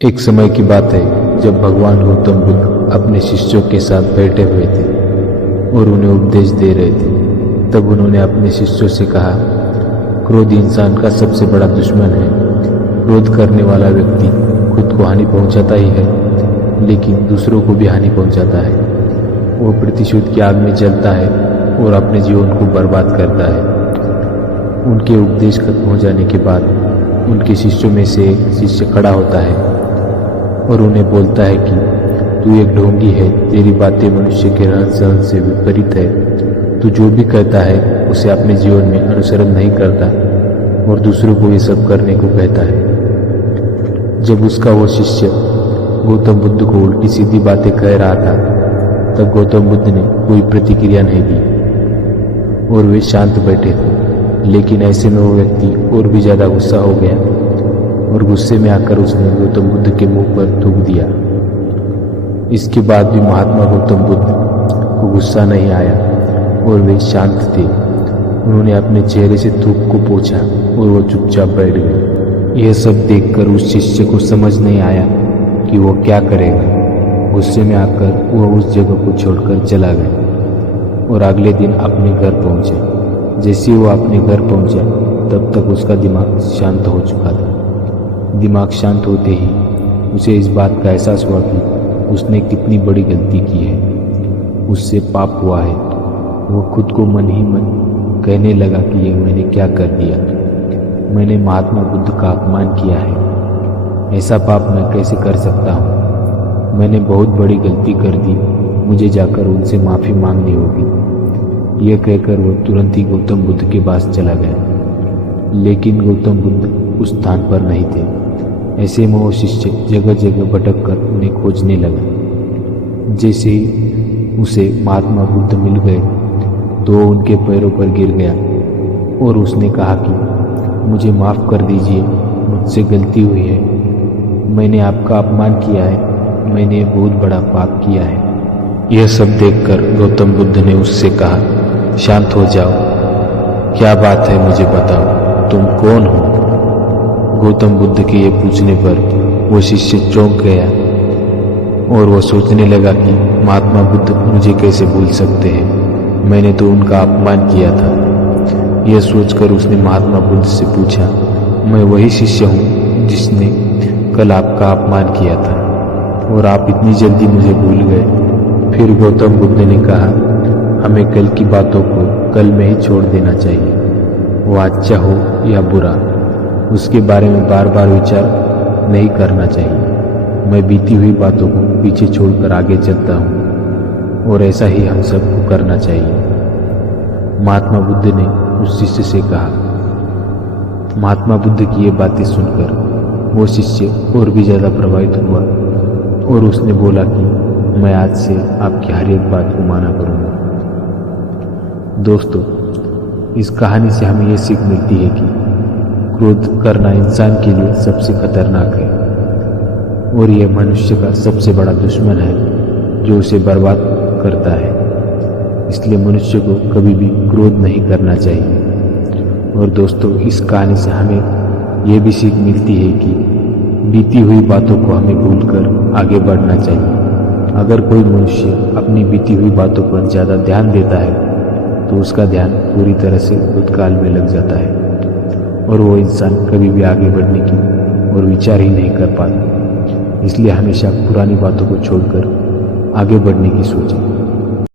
एक समय की बात है जब भगवान गौतम बुद्ध अपने शिष्यों के साथ बैठे हुए थे और उन्हें उपदेश दे रहे थे। तब उन्होंने अपने शिष्यों से कहा, क्रोध इंसान का सबसे बड़ा दुश्मन है। क्रोध करने वाला व्यक्ति खुद को हानि पहुंचाता ही है, लेकिन दूसरों को भी हानि पहुंचाता है। वो प्रतिशोध की आग में जलता है और अपने जीवन को बर्बाद करता है। उनके उपदेश खत्म हो जाने के बाद उनके शिष्यों में से एक शिष्य खड़ा होता है और उन्हें बोलता है कि तू एक ढोंगी है, तेरी बातें मनुष्य के रहन सहन से विपरीत है। तू जो भी कहता है उसे अपने जीवन में अनुसरण नहीं करता और दूसरों को ये सब करने को कहता है। जब उसका वो शिष्य गौतम बुद्ध को उल्टी सीधी बातें कह रहा था, तब गौतम बुद्ध ने कोई प्रतिक्रिया नहीं दी और वे शांत बैठे थे। लेकिन ऐसे में वो व्यक्ति और भी ज्यादा गुस्सा हो गया और गुस्से में आकर उसने गौतम बुद्ध के मुंह पर थूक दिया। इसके बाद भी महात्मा गौतम बुद्ध को गुस्सा नहीं आया और वे शांत थे। उन्होंने अपने चेहरे से थूक को पोंछा और वो चुपचाप बैठ गए। यह सब देखकर उस शिष्य को समझ नहीं आया कि वो क्या करेगा। गुस्से में आकर वह उस जगह को छोड़कर चला गया और अगले दिन अपने घर पहुंचे। जैसे वो अपने घर पहुंचा, तब तक उसका दिमाग शांत हो चुका था। दिमाग शांत होते ही उसे इस बात का एहसास हुआ कि उसने कितनी बड़ी गलती की है, उससे पाप हुआ है। वो खुद को मन ही मन कहने लगा कि यह मैंने क्या कर दिया, मैंने महात्मा बुद्ध का अपमान किया है। ऐसा पाप मैं कैसे कर सकता हूँ, मैंने बहुत बड़ी गलती कर दी, मुझे जाकर उनसे माफ़ी मांगनी होगी। यह कहकर वो तुरंत ही गौतम बुद्ध के पास चला गया। लेकिन गौतम बुद्ध उस स्थान पर नहीं थे। ऐसे में वो शिष्य जगह जगह भटक कर उन्हें खोजने लगा। जैसे ही उसे महात्मा बुद्ध मिल गए तो उनके पैरों पर गिर गया और उसने कहा कि मुझे माफ़ कर दीजिए, मुझसे गलती हुई है, मैंने आपका अपमान किया है, मैंने बहुत बड़ा पाप किया है। यह सब देखकर गौतम बुद्ध ने उससे कहा, शांत हो जाओ, क्या बात है मुझे बताओ, तुम कौन हो? गौतम बुद्ध के ये पूछने पर वो शिष्य चौंक गया और वो सोचने लगा कि महात्मा बुद्ध मुझे कैसे भूल सकते हैं, मैंने तो उनका अपमान किया था। यह सोचकर उसने महात्मा बुद्ध से पूछा, मैं वही शिष्य हूँ जिसने कल आपका अपमान किया था और आप इतनी जल्दी मुझे भूल गए। फिर गौतम बुद्ध ने कहा, हमें कल की बातों को कल में ही छोड़ देना चाहिए। वो अच्छा हो या बुरा, उसके बारे में बार बार विचार नहीं करना चाहिए। मैं बीती हुई बातों को पीछे छोड़कर आगे चलता हूँ और ऐसा ही हम सबको करना चाहिए। महात्मा बुद्ध ने उस शिष्य से कहा। महात्मा बुद्ध की ये बातें सुनकर वो शिष्य और भी ज्यादा प्रभावित हुआ और उसने बोला कि मैं आज से आपकी हर एक बात को माना करूंगा। दोस्तों, इस कहानी से हमें यह सीख मिलती है कि क्रोध करना इंसान के लिए सबसे खतरनाक है और यह मनुष्य का सबसे बड़ा दुश्मन है जो उसे बर्बाद करता है। इसलिए मनुष्य को कभी भी क्रोध नहीं करना चाहिए। और दोस्तों, इस कहानी से हमें यह भी सीख मिलती है कि बीती हुई बातों को हमें भूलकर आगे बढ़ना चाहिए। अगर कोई मनुष्य अपनी बीती हुई बातों पर ज़्यादा ध्यान देता है तो उसका ध्यान पूरी तरह से भूतकाल में लग जाता है और वो इंसान कभी भी आगे बढ़ने की और विचार ही नहीं कर पाता। इसलिए हमेशा पुरानी बातों को छोड़कर आगे बढ़ने की सोचें।